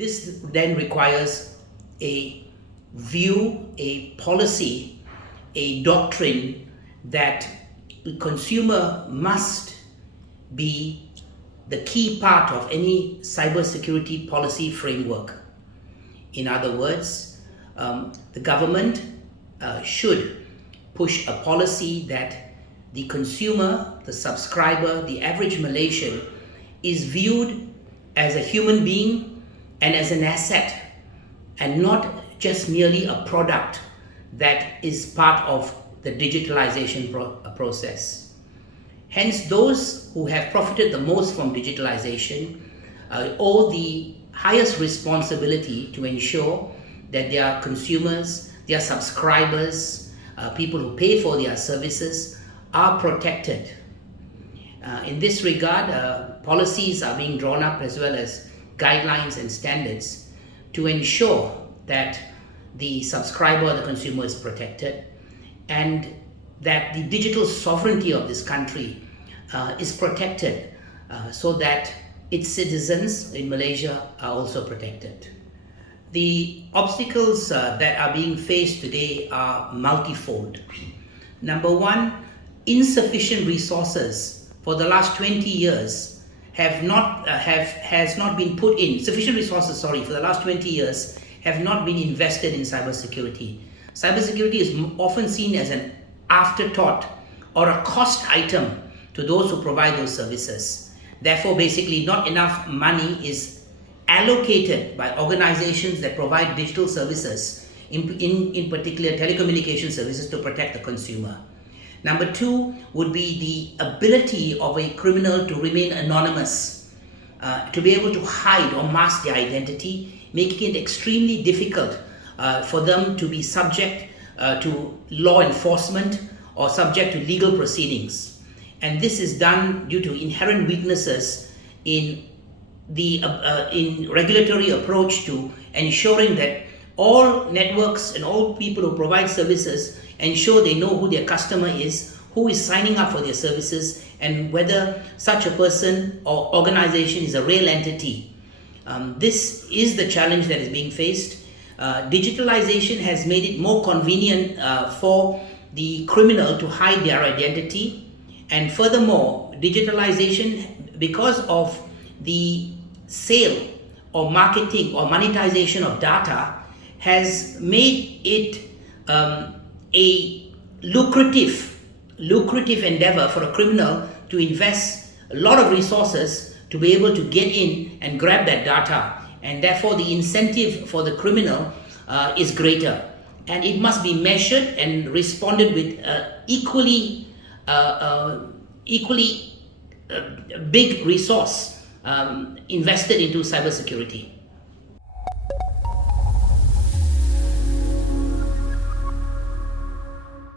This then requires a view, a policy, a doctrine that the consumer must be the key part of any cybersecurity policy framework. In other words, the government should push a policy that the consumer, the subscriber, the average Malaysian is viewed as a human being and as an asset, and not just merely a product that is part of the digitalization process. Hence, those who have profited the most from digitalization owe the highest responsibility to ensure that their consumers, their subscribers, people who pay for their services are protected. In this regard, policies are being drawn up as well as guidelines and standards to ensure that the subscriber, the consumer is protected, and that the digital sovereignty of this country is protected so that its citizens in Malaysia are also protected. The obstacles that are being faced today are multifold. Number one, insufficient resources for the last 20 years has not been put in. Sufficient resources, for the last 20 years have not been invested in cybersecurity. Cybersecurity is often seen as an afterthought or a cost item to those who provide those services. Therefore, basically, not enough money is allocated by organizations that provide digital services, in particular telecommunication services, to protect the consumer. Number two would be the ability of a criminal to remain anonymous, to be able to hide or mask their identity, making it extremely difficult for them to be subject to law enforcement or subject to legal proceedings. And this is done due to inherent weaknesses in the regulatory approach to ensuring that all networks and all people who provide services ensure they know who their customer is, who is signing up for their services, and whether such a person or organization is a real entity. This is the challenge that is being faced. Digitalization has made it more convenient for the criminal to hide their identity. And furthermore, digitalization, because of the sale or marketing or monetization of data, has made it a lucrative endeavor for a criminal to invest a lot of resources to be able to get in and grab that data. And therefore, the incentive for the criminal is greater. And it must be measured and responded with equally big resource invested into cybersecurity.